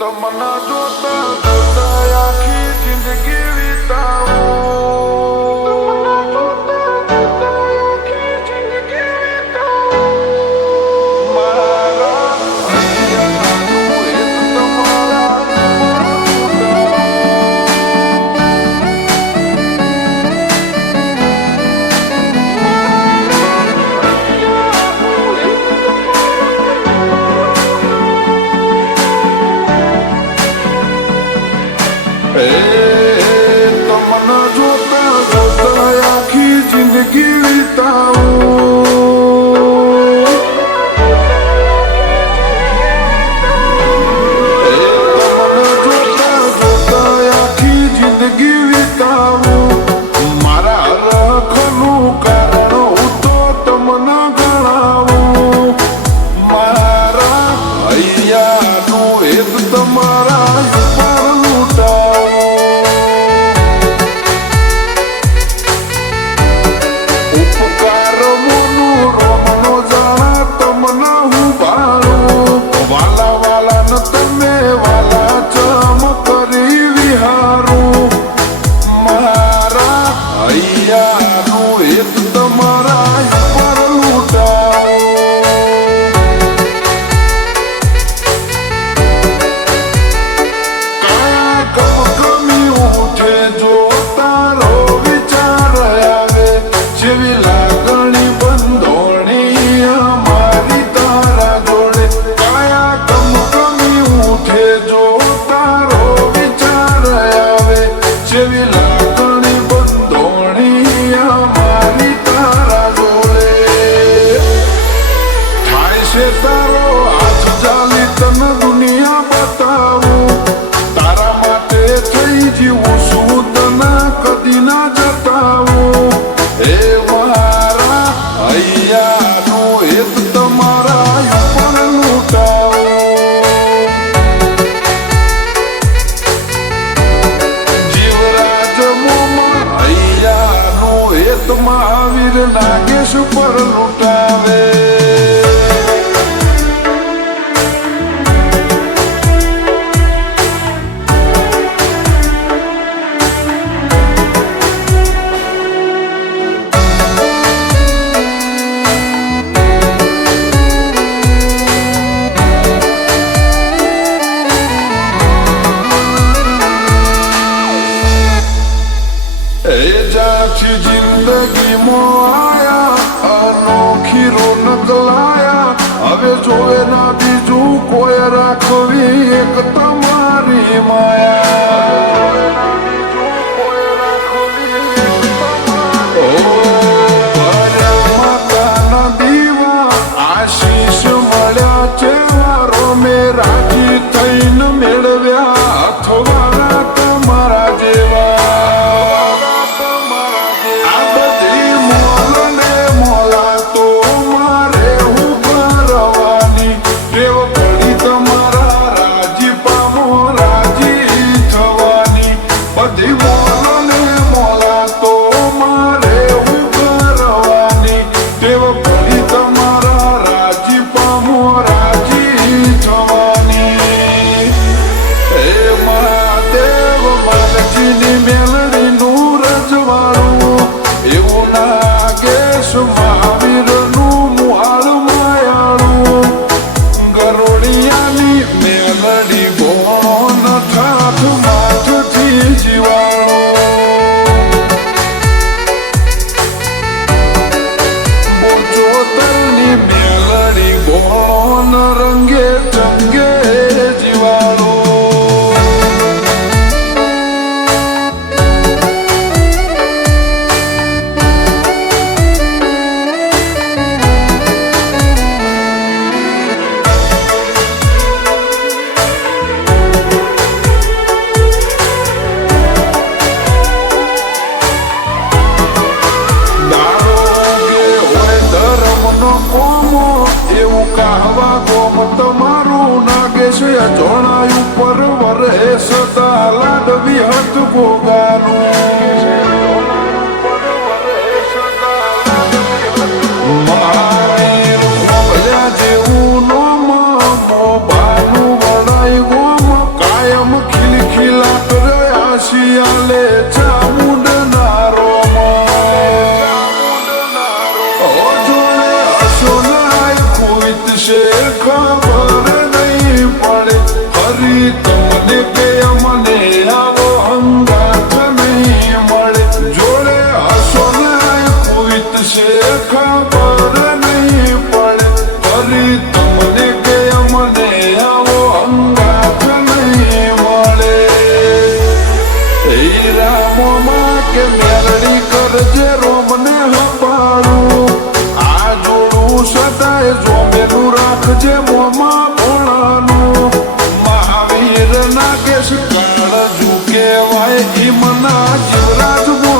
તમના જોતા જોતા આખી જિંદગી તમના જોતા જોતા આખી જિંદગી વિતાવું તમના જોતા જોતા આખી જિંદગી વિતાવું મારા રખનું કારણ હું તો તમને ગણાવું મારા હૈયાનું એક તમારા ઉપર મહાવીર નાગેશ પર લૂટાવે जाची जिंदगी मोया अनोखी रोनक लाया हवे जोवे ना बीजू कोई राखवी एक तमारी माया माता ना दीवा आशीष मळ्या चेवारो मे राजी थईन मेळव्या अथवा तमारा जेवा रंगे चंगे जीवाणो कहवा गोम तमारू नागेश जोड़ायु पर वरे सदा लाडवी हथ गोगानू महावीर खोबल्या जेवू नो मो बानू वड़ाई गोम નાગેશ કાળજુ કહેવાય ઈ મના જીવરાજ બોલ